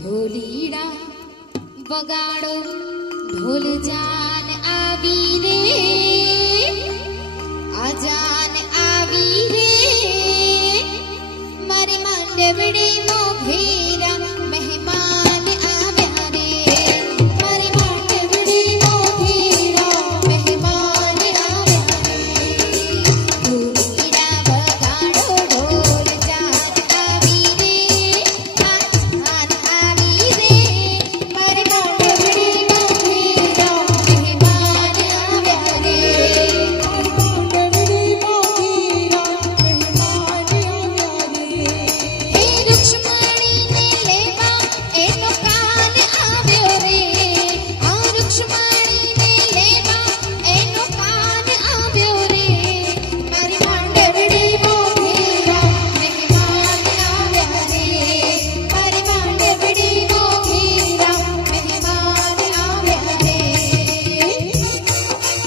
ઢોલીડા વગાડો ઢોલ જાન આવી રે, આ જાન આવી રે, મારે માંડવડી મોભે